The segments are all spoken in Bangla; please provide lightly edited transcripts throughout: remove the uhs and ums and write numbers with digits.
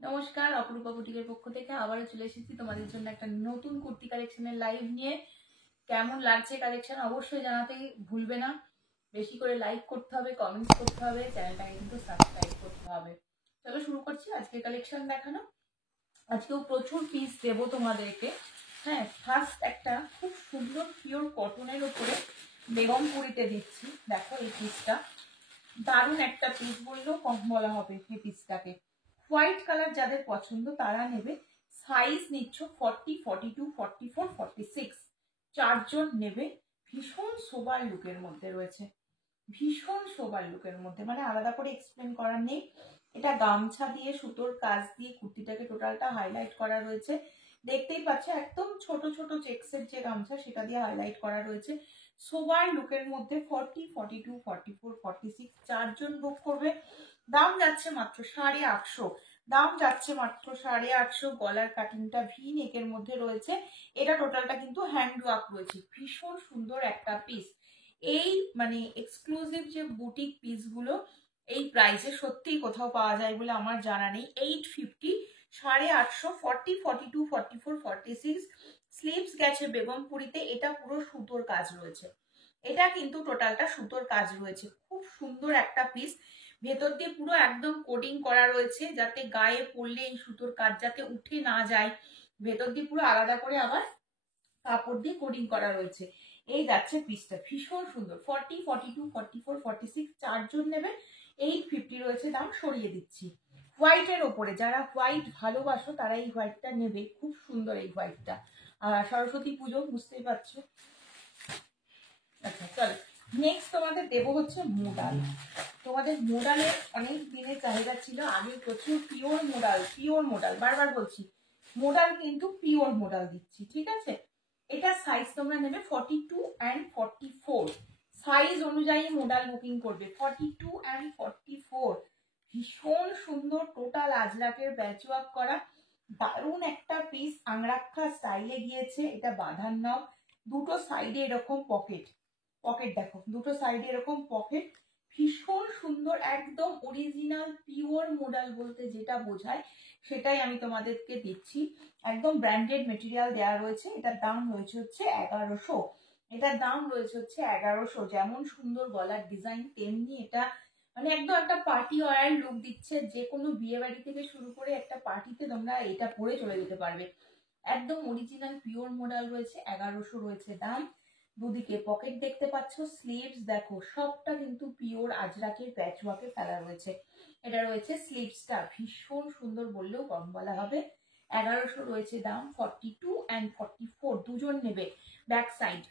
নমস্কার, অপরূপা বুটিকের পক্ষ থেকে আবারও চলে এসেছি তোমাদের জন্য একটা নতুন কুর্তি কালেকশনের লাইভ নিয়ে। কেমন লাগছে কালেকশন অবশ্যই জানাতে ভুলবে না। বেশি করে লাইক করতে হবে, কমেন্টস করতে হবে, চ্যানেলটাকে কিন্তু সাবস্ক্রাইব করতে হবে। চলো শুরু করছি আজকে কালেকশন দেখানো। আজকেও প্রচুর পিস দেবো তোমাদেরকে। হ্যাঁ, ফার্স্ট একটা খুব সুন্দর পিওর কটনের উপরে বেগমপুরিতে দিচ্ছি। দেখো এই পিসটা দারুণ একটা পিস বললেও কম বলা হবে। এই পিসটাকে হোয়াইট কালার যাদের পছন্দ তারা নেবে। সাইজ নিচ্ছ 40, 42, 44, 46, চারজন নেবে। ভীষণ সোবার লুকের মধ্যে রয়েছে, ভীষণ সোবার লুকের মধ্যে, মানে আলাদা করে এক্সপ্লেন করার নেই। এটা গামছা দিয়ে সুতোর কাজ দিয়ে কুর্তিটাকে টোটালটা হাইলাইট করা রয়েছে। দেখতেই পাচ্ছ একদম ছোট ছোট চেক্সের যে গামছা সেটা দিয়ে হাইলাইট করা রয়েছে। সোবার লুকের মধ্যে 40, 42, 44, 46 চারজন বুক করবে। দাম যাচ্ছে মাত্র 850। দাম যাচ্ছে মাত্র 850। গলার কাটিংটা ভি নেকের মধ্যে রয়েছে। এটা টোটালটা কিন্তু হ্যান্ড ওয়ার্ক রয়েছে। ভীষণ সুন্দর একটা পিস। এই মানে এক্সক্লুসিভ যে বুটিক পিসগুলো এই প্রাইসে সত্যিই কোথাও পাওয়া যায় বলে আমার জানা নেই। 850, 850, 40, 42, 44, 46 স্লিভস গেছে বেগমপুরিতে। এটা পুরো সুতোর কাজ রয়েছে। এটা কিন্তু টোটালটা সুতোর কাজ রয়েছে। খুব সুন্দর একটা পিস। ভেতর দিয়ে পুরো একদম কোডিং করা রয়েছে যাতে গায়ে পড়লে এই সুতোর কাজ যাতে উঠে না যায়। ভেতর দিয়ে পুরো আলাদা করে আবার কাপড় দিয়ে কোডিং করা রয়েছে। এই যাচ্ছে পিসটা, ভীষণ সুন্দর। 40, 42, 44, 46 চারজন নেবে। 850 রয়েছে দাম, সরিয়ে দিচ্ছি। হোয়াইটের ওপরে যারা হোয়াইট ভালোবাসো তারা এই হোয়াইটটা নেবে। খুব সুন্দর এই হোয়াইটটা। সরস্বতী পুজো বুঝতেই পারছো। আচ্ছা চলো, নেক্সট তোমাদের দেবো হচ্ছে মোডাল। তোমাদের মোডালের অনেক দিনের চাহিদা ছিল। আগে প্রচুর পিওর মোডাল, পিওর মোডাল, বারবার বলছি মোডাল কিন্তু পিওর মোডাল দিচ্ছি, ঠিক আছে। এটা সাইজ তোমরা নেবে 42 and 44। সাইজ অনুযায়ী মোডাল বুকিং করবে। 42 and 44 ভীষণ সুন্দর টোটাল আজরাকের ব্যাচওয়ার্ক করা দারুণ একটা পিস। আংরাক্ষা স্টাইলে গিয়েছে। এটা বাঁধার নব, দুটো সাইডে এরকম পকেট। পকেট দেখো, দুটো সাইডে এরকম পকেট। ভীষণ সুন্দর, একদম অরিজিনাল পিওর মোডাল বলতে যেটা বোঝায় সেটাই আমি তোমাদেরকে দিচ্ছি। একদম ব্র্যান্ডেড মেটেরিয়াল দেওয়া রয়েছে। এটার দাম রয়েছে হচ্ছে 1100। এটার দাম রয়েছে হচ্ছে 1100। যেমন সুন্দর গলার ডিজাইন তেমনি এটা মানে একদম একটা পার্টি ওয়্যার লুক দিচ্ছে। যে কোনো বিয়ে বাড়ি থেকে শুরু করে একটা পার্টিতে তোমরা এটা পরে চলে যেতে পারবে। একদম অরিজিনাল পিওর মোডাল রয়েছে। 1100 রয়েছে দাম। দুদিকে পকেট দেখতে পাচ্ছ, স্লিভস দেখো সবটা কিন্তু পিওর আজরাকের প্যাচওয়ার্কে ফেলা রয়েছে। এটা রয়েছে স্লিভসটা, ভীষণ সুন্দর বললেও কম বলা হবে। 1100 রয়েছে দাম। 42 and 44 দুজন নেবে। ব্যাক সাইড,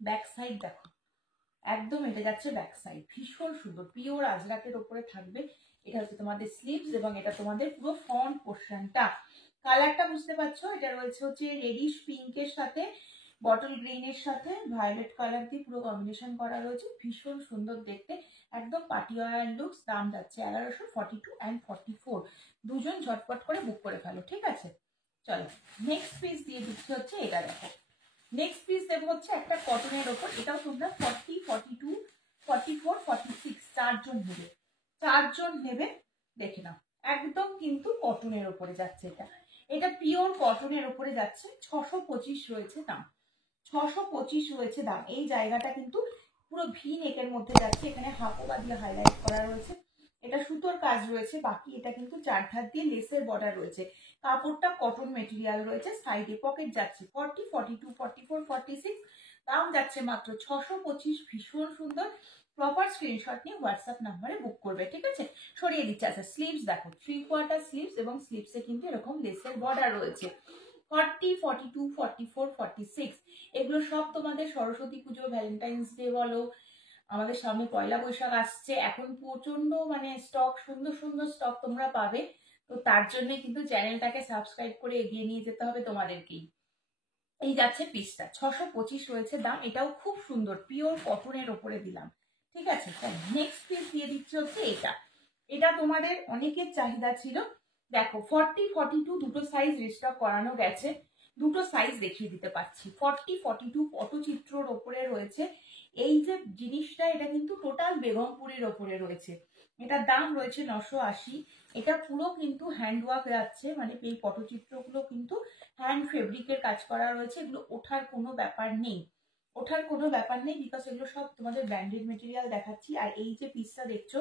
ব্যাক সাইড দেখো একদম এটা যাচ্ছে ব্যাক সাইড। ভীষণ সুন্দর পিওর আজরাকের ওপরে থাকবে। এটা হচ্ছে তোমাদের স্লিভস এবং এটা তোমাদের পুরো ফ্রন্ট পোর্শনটা। কালারটা বুঝতে পারছো, এটা রয়েছে হচ্ছে রেডিশ পিঙ্কের সাথে বটল গ্রিনের সাথে ভায়োলেট কালার দিয়ে পুরো কম্বিনেশন করা রয়েছে। ভীষণ সুন্দর দেখতে, একদম পার্টি ওয়্যার লুকস। দাম যাচ্ছে 1100। 42 and 44 দুজন ঝটপট করে বুক করে ফেলো, ঠিক আছে। চলো নেক্সট পিস দিয়ে দিচ্ছি হচ্ছে এটা দেখো। নেক্সট পিস দেবো হচ্ছে একটা কটনের ওপর। এটাও তোমরা 40, 42, 44, 46 চারজন নেবে। চারজন নেবে, দেখে নাও একদম কিন্তু কটনের ওপরে যাচ্ছে। এটা এটা পিওর কটনের ওপরে যাচ্ছে। 625 রয়েছে দাম। 625 রয়েছে দাম। এই জায়গাটা কিন্তু পুরো ভি নেকের মধ্যে যাচ্ছে। এখানে হাফোবা দিয়ে হাইলাইট করা রয়েছে। এটা সুতোর কাজ রয়েছে। বাকি এটা কিন্তু চারধার দিয়ে লেসের বর্ডার রয়েছে। কাপড়টা কটন মেটেরিয়াল রয়েছে। সাইডে পকেট যাচ্ছে। 40, 42, 44, 46 দাম যাচ্ছে মাত্র 625। ভীষণ সুন্দর। প্রপার স্ক্রিনশট নিয়ে হোয়াটসঅ্যাপ নাম্বারে বুক করবে, ঠিক আছে। সরিয়ে দিচ্ছে। আচ্ছা স্লিভস দেখো, 3/4 স্লিভস এবং স্লিভসে কিন্তু এরকম লেসের বর্ডার রয়েছে। 40, 42, 44, 46 এগুলো সব তোমাদের সরস্বতী পুজো, ভ্যালেন্টাইন্স ডে বলো, আমাদের সামনে পয়লা বৈশাখ আসছে। এখন প্রচন্ড মানে স্টক, সুন্দর সুন্দর স্টক তোমরা পাবে। তো তার জন্য কিন্তু চ্যানেলটাকে সাবস্ক্রাইব করে এগিয়ে নিয়ে যেতে হবে তোমাদেরকেই। এই যাচ্ছে পিসটা, 625 রয়েছে দাম। এটাও খুব সুন্দর পিওর কটনের ওপরে দিলাম, ঠিক আছে। নেক্সট পিস দিয়ে দিচ্ছি হচ্ছে এটা। এটা তোমাদের অনেকের চাহিদা ছিল। দেখো 40, 42 দুটো সাইজ রিস্টক করানো গেছে। দুটো সাইজ দেখিয়ে দিতে পারছি। 40, 42 পটচিত্রর ওপরে রয়েছে। এই যে জিনিসটা এটা কিন্তু টোটাল বেগমপুরের ওপরে রয়েছে। এটার দাম রয়েছে 980। এটা পুরো কিন্তু হ্যান্ডওয়ার্ক যাচ্ছে, মানে এই পটচিত্রগুলো কিন্তু হ্যান্ড ফেব্রিকের কাজ করা রয়েছে। এগুলো ওঠার কোনো ব্যাপার নেই, ওঠার কোনো ব্যাপার নেই, বিকজ এগুলো সব তোমাদের ব্র্যান্ডেড মেটেরিয়াল দেখাচ্ছি। আর এই যে পিসটা দেখছো,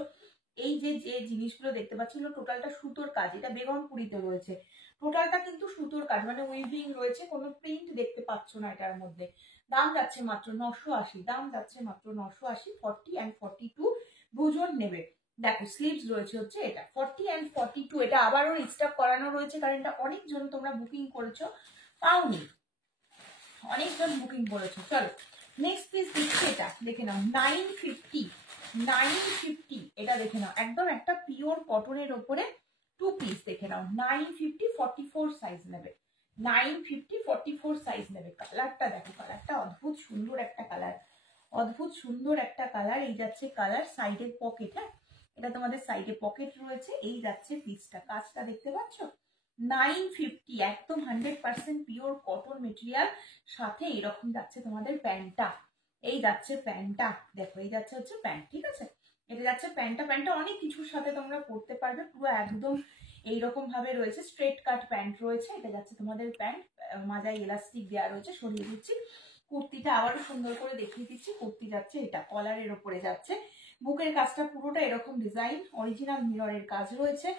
এই যে যে জিনিসগুলো দেখতে পাচ্ছ, এগুলো টোটালটা সুতোর কাজ। এটা বেগমপুরিতে রয়েছে, টোটালটা কিন্তু সুতোর কাজ, মানে উইভিং রয়েছে, কোনো প্রিন্ট দেখতে পাচ্ছ না এটার মধ্যে। দাম যাচ্ছে মাত্র 980, দাম যাচ্ছে মাত্র 980। 40 and 42 দুজন নেবে। দেখো স্লিভস রয়েছে হচ্ছে এটা 40 and 42। এটা আবারও রিস্টক করানো রয়েছে, কারণ এটা অনেকজন তোমরা বুকিং করেছো, পাওনি, অনেকজন বুকিং করেছো। চলো নেক্সট পিস দিচ্ছি, এটা দেখে নাও 950, 950 এটা দেখে নাও, একদম একটা পিওর কটনের ওপরে 2 পিস দেখে নাও 950, 44 সাইজ নেবে, 950 44 সাইজ নেবে। কালারটা দেখো, কালারটা অদ্ভুত সুন্দর একটা কালার, অদ্ভুত সুন্দর একটা কালার। এই যাচ্ছে কালার, সাইডের পকেট, হ্যাঁ এটা তোমাদের সাইডে পকেট রয়েছে। এই যাচ্ছে পিসটা, কাজটা দেখতে পাচ্ছ, 950, একদম 100% পিওর কটন মেটেরিয়াল। সাথে এরকম যাচ্ছে তোমাদের প্যান্টটা, এই যাচ্ছে প্যান্টটা, দেখো এই যাচ্ছে হচ্ছে প্যান্ট, ঠিক আছে, এটা যাচ্ছে প্যান্টটা। প্যান্টটা অনেক কিছুর সাথে তোমরা পরতে পারবে, পুরো একদম এইরকম ভাবে রয়েছে, স্ট্রেট কাট প্যান্ট রয়েছে। এটা যাচ্ছে তোমাদের প্যান্ট, মাজায় ইলাস্টিক দেওয়া রয়েছে, সরিয়ে দিচ্ছি। কুর্তিটা আবারও সুন্দর করে দেখিয়ে দিচ্ছি। কুর্তি যাচ্ছে এটা কলারের ওপরে যাচ্ছে, বুকের কাজটা পুরোটা এরকম ডিজাইন, অরিজিনাল মিররের কাজ রয়েছে।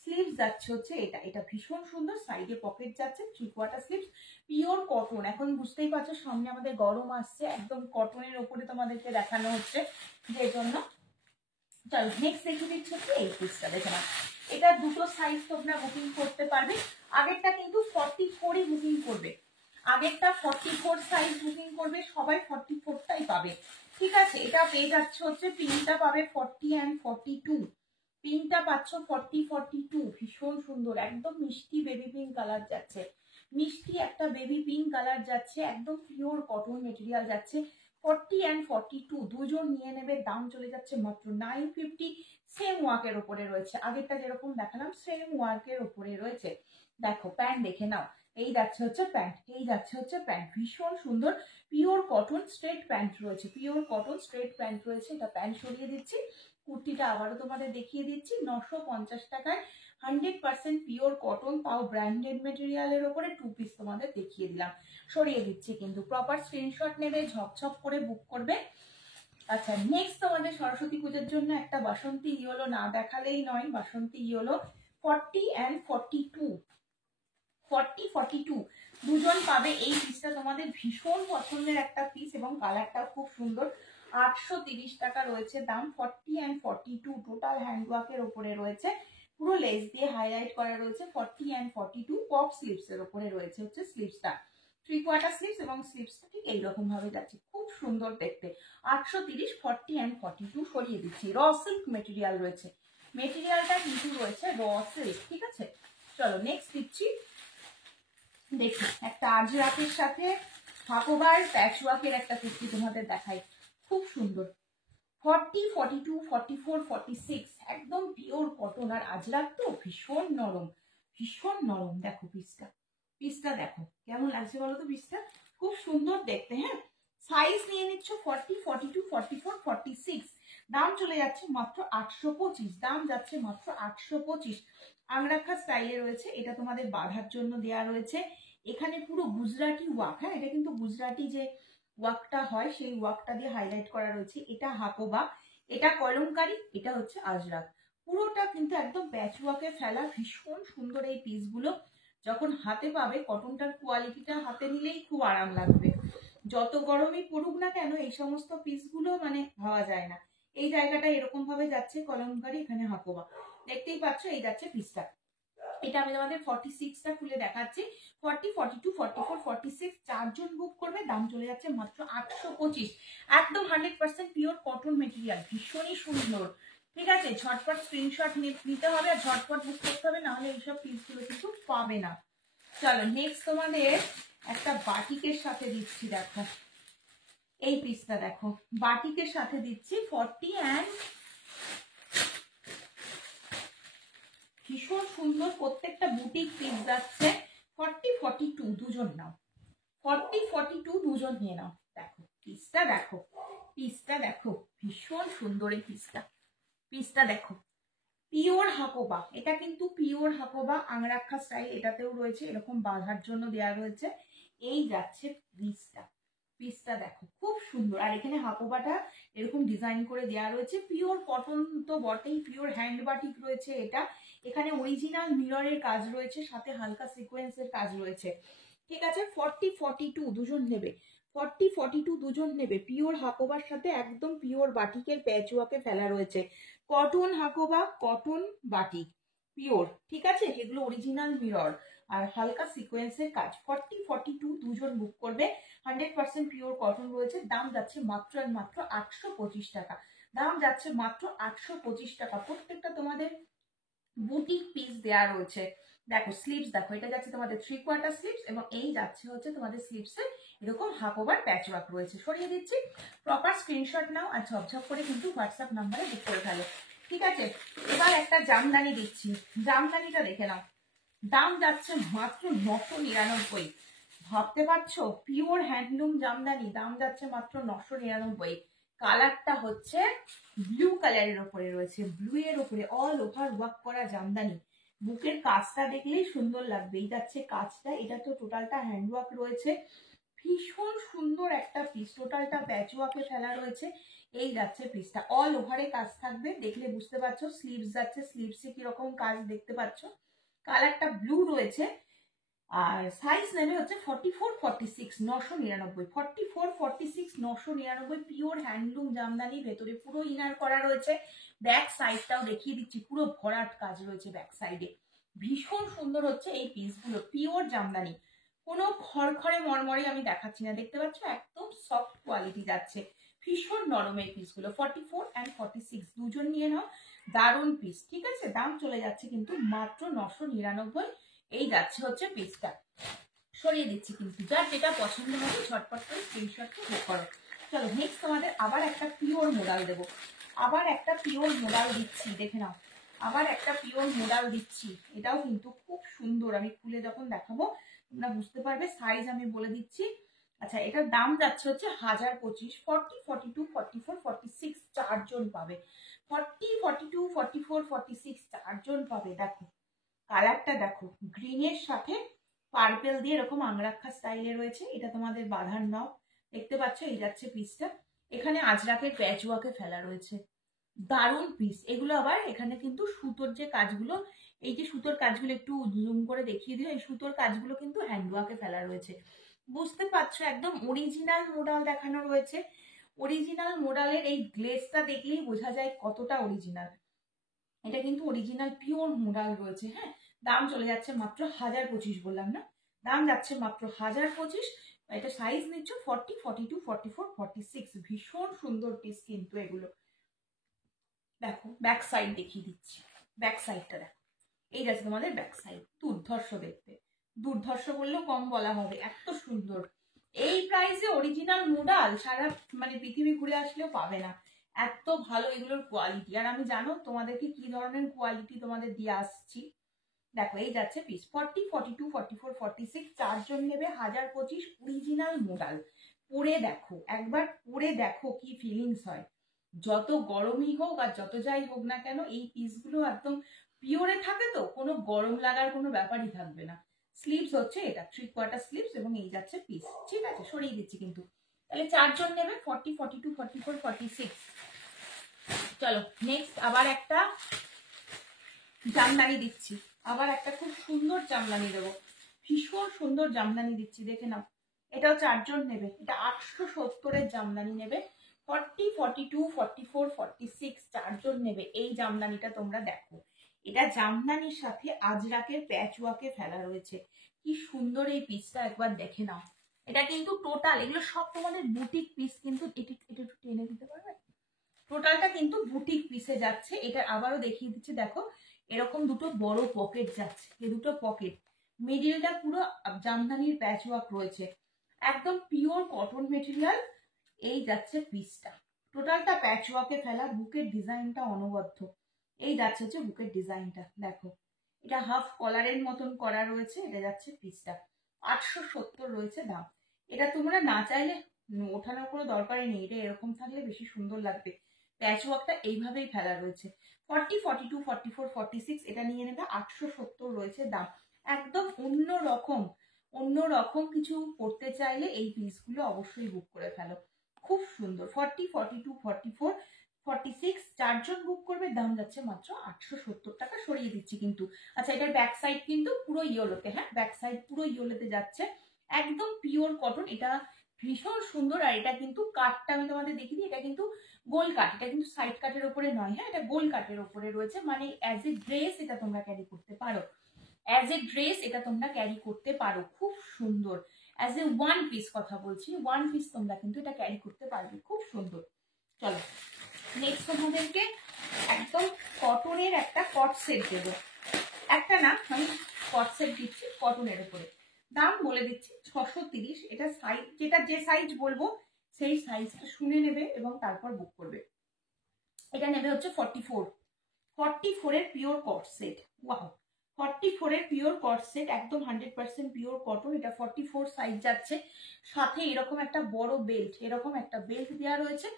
স্লিভস যাচ্ছে হচ্ছে এটা, এটা ভীষণ সুন্দর, সাইডে পকেট যাচ্ছে, 3/4 স্লিভস, পিওর কটন। এখন বুঝতেই পারছো সামনে আমাদের গরম আসছে, একদম কটনের ওপরে তোমাদেরকে দেখানো হচ্ছে, যে জন্য। চলো নেক্সট দেখিয়ে দিচ্ছি হচ্ছে এই পিসটা, দেখে নাও। এটা দুটো সাইজ তোমরা বুকিং করতে পারবে। আগেরটা কিন্তু 44ই বুকিং করবে, আগেরটা 44 সাইজ বুকিং করবে, সবাই 44টাই পাবে, ঠিক আছে। এটা পেয়ে যাচ্ছে হচ্ছে, পিঙ্কটা পাবে 40 and 42, পিঙ্কটা পাচ্ছ 40 42, ভীষণ সুন্দর, একদম মিষ্টি বেবি পিঙ্ক কালার যাচ্ছে, মিষ্টি একটা বেবি পিঙ্ক কালার যাচ্ছে, একদম পিওর কটন মেটেরিয়াল যাচ্ছে। 40 and 42 দুজন নিয়ে নেবে, দাম চলে যাচ্ছে মাত্র 950। সেম ওয়ার্কের ওপরে রয়েছে, আগেরটা যেরকম দেখালাম সেম ওয়ার্কের ওপরে রয়েছে। দেখো প্যান্ট দেখে নাও, এই যাচ্ছে হচ্ছে প্যান্ট, এই যাচ্ছে হচ্ছে প্যান্ট, ভীষণ সুন্দর পিওর কটন স্ট্রেট প্যান্ট রয়েছে, পিওর কটন স্ট্রেট প্যান্ট রয়েছে। এটা প্যান্ট সরিয়ে দিচ্ছি, কুর্তিটা আবারও তোমাদের দেখিয়ে দিচ্ছি, 950 টাকায় 100% পিওর কটন, তাও ব্র্যান্ডেড মেটেরিয়ালের ওপরে 2 পিস তোমাদের দেখিয়ে দিলাম, সরিয়ে দিচ্ছি কিন্তু। প্রপার স্ক্রিনশট নেবে, ঝপঝপ করে বুক করবে। আচ্ছা নেক্সট তোমাদের সরস্বতী পুজোর জন্য একটা বাসন্তী ইয়েলো না দেখালেই নয়, বাসন্তী ইয়েলো 40 and 42, 40 42 দুজন পাবে। এই পিসটা তোমাদের ভীষণ পছন্দের একটা পিস, এবং কালারটাও খুব সুন্দর। 830 টাকা রয়েছে দাম, 40 and 42 টোটাল হ্যান্ডওয়ার্কের ওপরে রয়েছে, পুরো লেস দিয়ে হাইলাইট করা রয়েছে। 40 and 42 পপ স্লিভস এর ওপরে রয়েছে হচ্ছে স্লিভসটা, 3/4 স্লিভস, এবং স্লিভসটা ঠিক এইরকম ভাবে যাচ্ছে, খুব সুন্দর দেখতে। 830, 40 and 42 সরিয়ে দিচ্ছি। র সিল্ক মেটেরিয়াল রয়েছে, মেটেরিয়ালটা কিন্তু রয়েছে র সিল্ক, ঠিক আছে। চলো নেক্সট দিচ্ছি, দেখি একটা আজরাকের সাথে হাকোবার প্যাচওয়ার্কের একটা কুর্তি তোমাদের দেখাই, খুব সুন্দর। 40 42 44 46 একদম পিওর কটন, আর আজরাক তো ভীষণ নরম, ভীষণ নরম। দেখো পিসটা, পিসটা দেখো কেমন লাগছে বলো তো, পিসটা খুব সুন্দর দেখতে। হ্যাঁ সাইজ নিয়ে নিচ্ছ 40 42 44 46, দাম চলে যাচ্ছে মাত্র 825, দাম যাচ্ছে মাত্র 825। আংরাখা স্টাইলে রয়েছে, এটা তোমাদের বাঁধার জন্য দেয়া রয়েছে। এখানে পুরো গুজরাটি ওয়ার্ক, হ্যাঁ এটা কিন্তু গুজরাটি যে ওয়ার্কটা হয় সেই ওয়ার্কটা দিয়ে হাইলাইট করা রয়েছে। এটা হাকোবা, এটা কলমকারি, এটা হচ্ছে আজরাক, পুরোটা কিন্তু একদম প্যাচ ওয়ার্কে ফেলা, ভীষণ সুন্দর এই পিসগুলো। যখন হাতে পাবে কটনটার কোয়ালিটিটা হাতে নিলেই খুব আরাম লাগবে, যত গরমই পড়ুক না কেন এই সমস্ত পিসগুলো মানে ভাবা যায় না। এই জায়গাটা এরকম ভাবে যাচ্ছে কলমকারি, এখানে হাকোবা, দেখতেই পাচ্ছ এই যাচ্ছে পিসটা। এটা আমি তোমাদের 46টা খুলে দেখাচ্ছি, 40 42 44 46 চারজন বুক করবে, দাম চলে যাচ্ছে মাত্র 825, একদম 100% পিওর কটন মেটেরিয়াল, ভীষণই সুন্দর, ঠিক আছে। ঝটপট স্ক্রিনশট নিতে হবে আর ঝটপট বুক করতে হবে, নাহলে এইসব পিসগুলো কিন্তু পাবে না। চলো নেক্সট তোমাদের একটা বাটিকের সাথে দিচ্ছি, দেখো এই পিসটা দেখো, বাটিকের সাথে দিচ্ছি 40 and ভীষণ সুন্দর, প্রত্যেকটা বুটিক পিস যাচ্ছে। 40 42 দুজন নাও, 40 42 দুজন নিয়ে নাও। দেখো পিসটা দেখো, পিসটা দেখো ভীষণ সুন্দর এই পিসটা, পিসটা দেখো, পিওর হাকোবা, এটা কিন্তু পিওর হাকোবা আংরাক্ষা স্টাইল, এটাতেও রয়েছে এরকম বাঁধার জন্য দেওয়া রয়েছে। এই যাচ্ছে পিসটা, পিসটা দেখো খুব সুন্দর। আর এখানে হাকোবাটা এরকম ডিজাইন করে দেওয়া রয়েছে, পিওর কটন তো বটেই, পিওর হ্যান্ড বাটিক রয়েছে এটা। এখানে অরিজিনাল মিররের কাজ রয়েছে, সাথে হালকা সিকোয়েন্সের কাজ রয়েছে। ঠিক আছে, 40-42 দুজন নেবে, 40-42 দুজন নেবে। পিওর হাকোবার সাথে একদম পিওর বাটিকের প্যাচওয়ার্কে ফেলা রয়েছে। Cotton Hakoba, cotton batik pure, ঠিক আছে, এগুলো অরিজিনাল মিরর আর হালকা সিকোয়েন্সের কাজ। 40-42 দুজন বুক করবে। 100% পিওর কটন রয়েছে। দাম যাচ্ছে মাত্র আর মাত্র 825 টাকা। দাম যাচ্ছে মাত্র 825 টাকা। প্রত্যেকটা তোমাদের বুটিক পিস দেয়া রয়েছে। দেখো স্লিভস দেখো, এটা যাচ্ছে তোমাদের 3/4 স্লিভস এবং এই যাচ্ছে হচ্ছে তোমাদের স্লিভসে এরকম হাফ ওভার প্যাচওয়ার্ক রয়েছে। সরিয়ে দিচ্ছি, প্রপার স্ক্রিনশট নাও আর ঝপঝপ করে কিন্তু হোয়াটসঅ্যাপ নাম্বারে বুক করে ফেলো। ঠিক আছে, এবার একটা জামদানি দিচ্ছি, জামদানিটা দেখে নাও। দাম যাচ্ছে মাত্র 999। ভাবতে পারছো, পিওর হ্যান্ডলুম জামদানি, দাম যাচ্ছে মাত্র 999। কালারটা হচ্ছে ব্লু কালারের ওপরে রয়েছে, ব্লু এর ওপরে অল ওভার ওয়ার্ক করা জামদানি। বুকের কাজটা দেখলেই সুন্দর লাগবে। এই যাচ্ছে কাজটা, এটা তো টোটালটা হ্যান্ড ওয়ার্ক রয়েছে। ভীষণ সুন্দর একটা পিস, টোটালটা প্যাচ ওয়ার্কে ফেলা রয়েছে। এই যাচ্ছে পিসটা, অল ওভারে কাজ থাকবে, দেখলে বুঝতে পারছো। স্লিভস যাচ্ছে, স্লিভসে কিরকম কাজ দেখতে পাচ্ছ। কালারটা ব্লু রয়েছে। আর সাইজ নেবে হচ্ছে 44-46, 999। 44-46, 999। পিওর হ্যান্ডলুম জামদানি, ভেতরে পুরো ইনার করা রয়েছে। ব্যাক সাইডটাও দেখিয়ে দিচ্ছি, পুরো ভরাট কাজ রয়েছে ব্যাক সাইডে। ভীষণ সুন্দর হচ্ছে এই পিসগুলো, পিওর জামদানি, কোনো খড়খড়ে মরমরে আমি দেখাচ্ছি না, দেখতে পাচ্ছ একদম সফট কোয়ালিটি যাচ্ছে। ভীষণ নরম এই পিসগুলো। 44 and 46 দুজন নিয়ে নাও, দারুণ পিস। ঠিক আছে, দাম চলে যাচ্ছে কিন্তু মাত্র 999। এই যাচ্ছে হচ্ছে পিসটা। সরিয়ে দিচ্ছি কিন্তু, যার যেটা পছন্দ হবে ঝটপট করে স্ক্রিনশটটা বুক করো। চলো নেক্সট তোমাদের আবার একটা পিওর মোডাল দেবো, আবার একটা পিওর মোডাল দিচ্ছি, দেখে নাও। আবার একটা পিওর মোডাল দিচ্ছি, এটাও কিন্তু খুব সুন্দর। আমি খুলে যখন দেখাবো তোমরা বুঝতে পারবে। সাইজ আমি বলে দিচ্ছি। আচ্ছা, এটার দাম যাচ্ছে হচ্ছে 1025। 40, 42, 44, 46 চারজন পাবে। 40, 42, 44, 46 চারজন পাবে। দেখো কালারটা দেখো, গ্রিনের সাথে পার্পেল দিয়ে এরকম আংরাক্ষা স্টাইলে রয়েছে। এটা তোমাদের বাঁধার নাও, দেখতে পাচ্ছ। এই যাচ্ছে পিসটা, এখানে আজরাকের প্যাচওয়ার্কে ফেলা রয়েছে। দারুণ পিস এগুলো। আবার এখানে কিন্তু সুতোর যে কাজগুলো, এই যে সুতোর কাজগুলো একটু জুম করে দেখিয়ে দিও, এই সুতোর কাজগুলো কিন্তু হ্যান্ডওয়ার্কে ফেলা রয়েছে। বুঝতে পারছো, একদম অরিজিনাল মোডাল দেখানো রয়েছে। অরিজিনাল মোডালের এই গ্লেজটা দেখলেই বোঝা যায় কতটা অরিজিনাল। এটা কিন্তু অরিজিনাল পিওর মোডাল রয়েছে। হ্যাঁ, দাম চলে যাচ্ছে মাত্র 1025, বললাম না, দাম যাচ্ছে মাত্র 1025। এটা সাইজ নিচ্ছ 40, 42, 44, 46। ভীষণ সুন্দর পিস কিন্তু এগুলো। দেখো ব্যাক সাইড দেখিয়ে দিচ্ছি, ব্যাক সাইডটা দেখো। এই যাচ্ছে তোমাদের ব্যাক সাইড, দুর্ধর্ষ দেখতে, দুর্ধর্ষ বললেও কম বলা হবে, এত সুন্দর। এই প্রাইসে অরিজিনাল মোডাল সারা মানে পৃথিবী ঘুরে আসলেও পাবে না, এত ভালো এগুলোর কোয়ালিটি। আর আমি জানো তোমাদেরকে কি ধরনের কোয়ালিটি তোমাদের দিয়ে আসছি। দেখো এই যাচ্ছে পিস, 40, 42, 44, 46 চারজন নেবে। 1025 অরিজিনাল মোডাল। পরে দেখো একবার, পরে দেখো কি ফিলিংস হয়। যত গরমই হোক আর যত যাই হোক না কেন, এই পিসগুলো একদম পিওরে থাকে, তো কোনো গরম লাগার কোনো ব্যাপারই থাকবে না। স্লিভস হচ্ছে এটা 3/4 স্লিভস এবং এই যাচ্ছে পিস। ঠিক আছে, সরিয়ে দিচ্ছি কিন্তু। তাহলে চারজন নেবে, 40, 42, 44, 46। চলো নেক্সট আবার একটা জামদানি দিচ্ছি, আবার একটা খুব সুন্দর জামদানি দেবো। ভীষণ সুন্দর জামদানি দিচ্ছি, দেখে নাও। এটাও চারজন নেবে, এটা 870-এর জামদানি নেবে। 40, 42, 44, 46 চারজন নেবে। এই জামদানিটা তোমরা দেখো, এটা জামদানির সাথে আজরাকের প্যাচওয়ার্কে ফেলা রয়েছে। কি সুন্দর এই পিসটা, একবার দেখে নাও। এটা কিন্তু টোটাল এগুলো সব তোমাদের বুটিক পিস কিন্তু। এটা একটু টেনে দিতে পারবে, টোটালটা কিন্তু বুটিক পিসে যাচ্ছে। এটা আবারও দেখিয়ে দিচ্ছি, দেখো এরকম দুটো বড় পকেট যাচ্ছে, এই দুটো পকেট, মিডিলটা পুরো জামদানির প্যাচওয়ার্ক রয়েছে, একদম পিওর কটন মেটেরিয়াল। এই যাচ্ছে পিসটা, টোটালটা প্যাচওয়ার্কে ফেলা। বুকের ডিজাইনটা অনবদ্য। এই যাচ্ছে হচ্ছে বুকের ডিজাইনটা, দেখো এটা হাফ কলারের মতন করা রয়েছে। এটা যাচ্ছে পিসটা, 870 রয়েছে দাম। এটা তোমরা না চাইলে ওঠানোর কোনো দরকারই নেই, এটা এরকম থাকলে বেশি সুন্দর লাগবে। প্যাচ ওয়ার্কটা এইভাবেই ফেলা রয়েছে। 40, 42, 44, 46 এটা নিয়ে নেবে। 870 রয়েছে দাম। একদম অন্য রকম কিছু পড়তে চাইলে এই পিসগুলো অবশ্যই বুক করে ফেলো। খুব সুন্দর। 40, 42, 44, 46 চারজন বুক করবে, দাম যাচ্ছে মাত্র 870 টাকা। সরিয়ে দিচ্ছি কিন্তু। আচ্ছা, এটার ব্যাক সাইড কিন্তু পুরো ইয়েলোতে, হ্যাঁ ব্যাক সাইড পুরো ইয়েলোতে যাচ্ছে, একদম পিওর কটন। এটা ভীষণ সুন্দর। আর এটা কিন্তু কাটটা আমি তোমাদের দেখিয়ে দিই, এটা কিন্তু গোল কাট, এটা কিন্তু সাইড কাটের ওপরে নয়, হ্যাঁ এটা গোল কাটের ওপরে রয়েছে। মানে অ্যাজ এ ড্রেস এটা তোমরা ক্যারি করতে পারো, অ্যাজ এ ড্রেস এটা তোমরা ক্যারি করতে পারো। খুব সুন্দর। অ্যাজ এ ওয়ান পিস কথা বলছি, ওয়ান পিস তোমরা কিন্তু এটা ক্যারি করতে পারবে। খুব সুন্দর। চলো নেক্সট তোমাদেরকে একদম কটনের একটা কট সেট দেবো। একটা না, আমি কট সেট দিচ্ছি কটনের উপরে। দাম বলে দিচ্ছি 630। এটা সাইজ, যেটা যে সাইজ বলবো সেই সাইজটা শুনে নেবে এবং তারপর বুক করবে। এটা নেবে হচ্ছে 44। 44 এর পিওর কট সেট। ওয়াও, 44 এর পিওর কট সেট, একদম 100% পিওর কটন। এটা 44 সাইজ যাচ্ছে। সাথে এরকম একটা বড় বেল্ট, এরকম একটা বেল্ট দেওয়া রয়েছে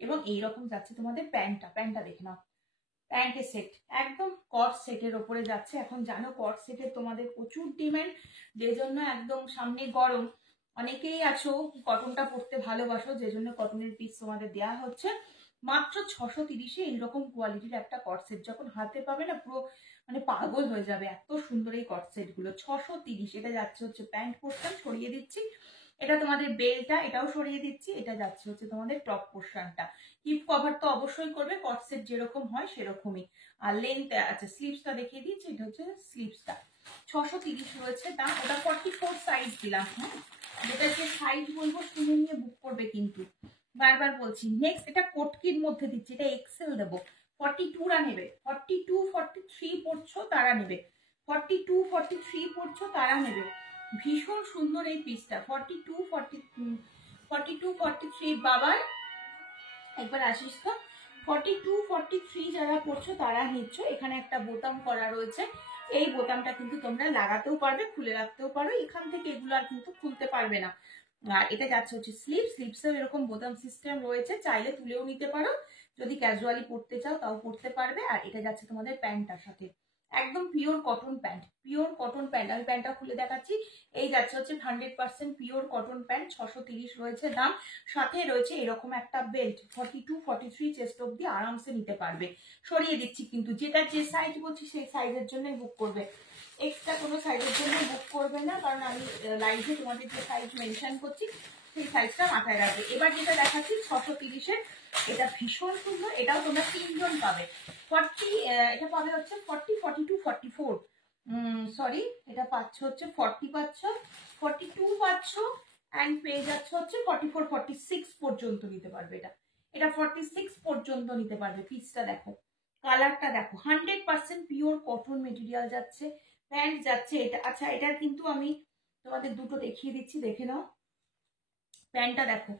এবং এইরকম যাচ্ছে তোমাদের প্যান্টটা দেখে নাও। প্যান্টের সেট, একদম কট সেটের ওপরে যাচ্ছে। এখন জানো কট সেটের তোমাদের প্রচুর ডিমান্ড, যে জন্য একদম সামনে গরম, অনেকেই আছো কটনটা পরতে ভালোবাসো, যে জন্য কটনের পিস তোমাদের দেওয়া হচ্ছে মাত্র 630-এ। এইরকম কোয়ালিটির একটা কট সেট যখন হাতে পাবে না, পুরো মানে পাগল হয়ে যাবে। এত সুন্দর এই কট সেট গুলো। 630। এটা যাচ্ছে হচ্ছে প্যান্ট পোর্শন, সরিয়ে দিচ্ছি। এটা তোমাদের বেলটা, এটাও সরিয়ে দিচ্ছি। এটা যাচ্ছে হচ্ছে তোমাদের টপ পোর্শনটা। হিপ কভার তো অবশ্যই করবে, কট সেট যেরকম হয় সেরকমই। আর লেন্থ, আচ্ছা স্লিভসটা দেখিয়ে দিচ্ছি। এটা হচ্ছে স্লিভসটা। 630 রয়েছে দাম। ওটা 44 সাইজ দিলাম। হ্যাঁ, যেটা যে সাইজ বলবো শুনে নিয়ে বুক করবে কিন্তু, বারবার বলছি। নেক্সট এটা কোটকির মধ্যে দিচ্ছি, এটা এক্সেল দেবো। 42রা নেবে, 42, 43 পড়ছো তারা নেবে, 42, 43 পড়ছো তারা নেবে। ভীষণ সুন্দর এই পিসটা। 42, 42, 43 বাবার একবার আসিস তো। 42, 43 যারা পড়ছো তারা নিচ্ছ। এখানে একটা বোতাম করা রয়েছে, এই বোতামটা কিন্তু তোমরা লাগাতেও পারবে, খুলে রাখতেও পারো। এখান থেকে এগুলো আর কিন্তু খুলতে পারবে না। আর এটা যাচ্ছে হচ্ছে স্লিভসেও এরকম বোতাম সিস্টেম রয়েছে, চাইলে তুলেও নিতে পারো, যদি ক্যাজুয়ালি পড়তে চাও তাও পড়তে পারবে। আর এটা যাচ্ছে তোমাদের প্যান্টটার সাথে, একদম pure cotton pant, pure cotton pant. আমি প্যান্টটা খুলে দেখাচ্ছি। এই যাচ্ছে হচ্ছে 100% পিওর কটন প্যান্ট। 630 রয়েছে দাম। সাথে রয়েছে এরকম একটা বেল্ট। 42, 43 চেস্ট অব্দি আরামসে নিতে পারবে। সরিয়ে দিচ্ছি কিন্তু, যেটা যে সাইজ বলছি সেই সাইজের জন্যই বুক করবে, এক্সট্রা কোনো সাইজের জন্য বুক করবে না, কারণ আমি লাইভে তোমাদের যে সাইজ মেনশন করছি সেই সাইজটা মাথায় রাখবে। এবার যেটা দেখাচ্ছি 630-এর, এটা ভীষণ সুন্দর। এটাও তোমরা 3 জন পাবে। 40, এটা পাবে হচ্ছে 40, 42, 44, সরি এটা পাচ্ছ হচ্ছে 40 পাচ্ছ, 42 পাচ্ছ, অ্যান্ড পেয়ে যাচ্ছে হচ্ছে 44, 46 পর্যন্ত নিতে পারবে। এটা 46 পর্যন্ত নিতে পারবে। পিসটা দেখো, কালারটা দেখো, 100% পিওর কটন মেটেরিয়াল যাচ্ছে। প্যান্ট যাচ্ছে এটা। আচ্ছা, এটার কিন্তু আমি তোমাদের দুটো দেখিয়ে দিচ্ছি, দেখে নাও। প্যান্টটা দেখো,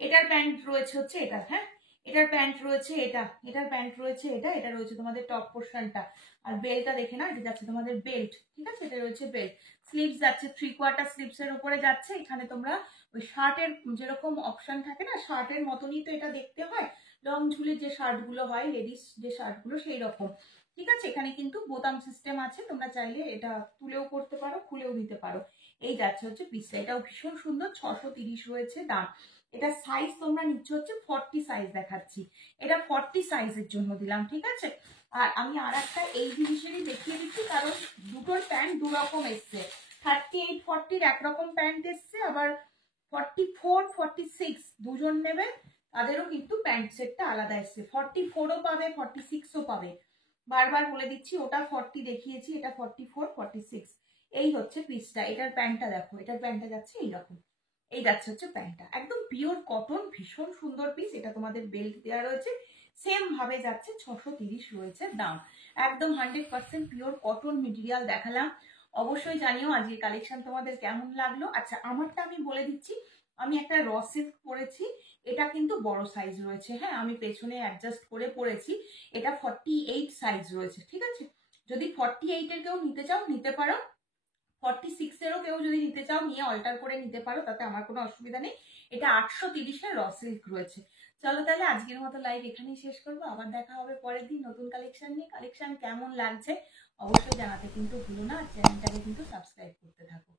এটার প্যান্ট রয়েছে হচ্ছে এটা, হ্যাঁ এটার প্যান্ট রয়েছে এটা, এটার প্যান্ট রয়েছে এটা, এটা রয়েছে তোমাদের টপ পোর্শনটা। আর বেল্টটা দেখে না, এটা যাচ্ছে তোমাদের বেল্ট, ঠিক আছে, এটা রয়েছে বেল্ট। স্লিভস যাচ্ছে 3/4 স্লিভসের উপরে যাচ্ছে। এখানে তোমরা ওই শার্টের যেরকম অপশন থাকে না, শার্টের মতনই তো এটা দেখতে হয়, লং ঝুলের যে শার্টগুলো হয়, লেডিস যে শার্টগুলো সেই রকম, ঠিক আছে। এখানে কিন্তু বোতাম সিস্টেম আছে, তোমরা চাইলে এটা তুলেও করতে পারো, খুলেও নিতে পারো। এই যাচ্ছে হচ্ছে পিসটা, এটাও ভীষণ সুন্দর। 630 রয়েছে দাম। এটা সাইজ তোমরা নিচ্ছ হচ্ছে 40 সাইজ দেখাচ্ছি, এটা 40 সাইজের জন্য দিলাম, ঠিক আছে। আর আমি আর একটা এই জিনিসেরই দেখিয়ে দিচ্ছি, কারণ দুটোর প্যান্ট দু রকম এসছে। 38, 40 একরকম প্যান্ট এসছে, আবার 44, 46 দুজন নেবে তাদেরও কিন্তু প্যান্ট সেটটা আলাদা এসছে। 44ও পাবে, 46ও পাবে। বারবার বলে দিচ্ছি, ওটা 40 দেখিয়েছি, এটা 44, 46। এই হচ্ছে পিসটা। এটার প্যান্টটা দেখো, এটার প্যান্টটা যাচ্ছে এইরকম। এই যাচ্ছে হচ্ছে প্যান্টটা, একদম পিওর কটন, ভীষণ সুন্দর পিস। এটা তোমাদের বেল্ট দেওয়া রয়েছে, সেম ভাবে যাচ্ছে। 630 রয়েছে দাম। একদম 100% পিওর কটন মেটেরিয়াল দেখালাম। অবশ্যই জানিও আজকে কালেকশন তোমাদের কেমন লাগলো। আচ্ছা, আমারটা আমি বলে দিচ্ছি, আমি একটা র সিল্ক পরেছি, এটা কিন্তু বড় সাইজ রয়েছে, হ্যাঁ আমি পেছনে অ্যাডজাস্ট করে পরেছি। এটা 48 সাইজ রয়েছে, ঠিক আছে। যদি 48-এর কেউ নিতে চাও নিতে পারো, 46-এরও কেউ যদি নিতে চাও নিয়ে অল্টার করে নিতে পারো, তাতে আমার কোনো অসুবিধা নেই। এটা 830-এর র সিল্ক রয়েছে। চলো তাহলে আজকের মতো লাইভ এখানেই শেষ করবো, আবার দেখা হবে পরের দিন নতুন কালেকশন নিয়ে। কালেকশন কেমন লাগছে অবশ্যই জানাতে কিন্তু ভুলো না, আর চ্যানেলটাকে কিন্তু সাবস্ক্রাইব করতে থাকো।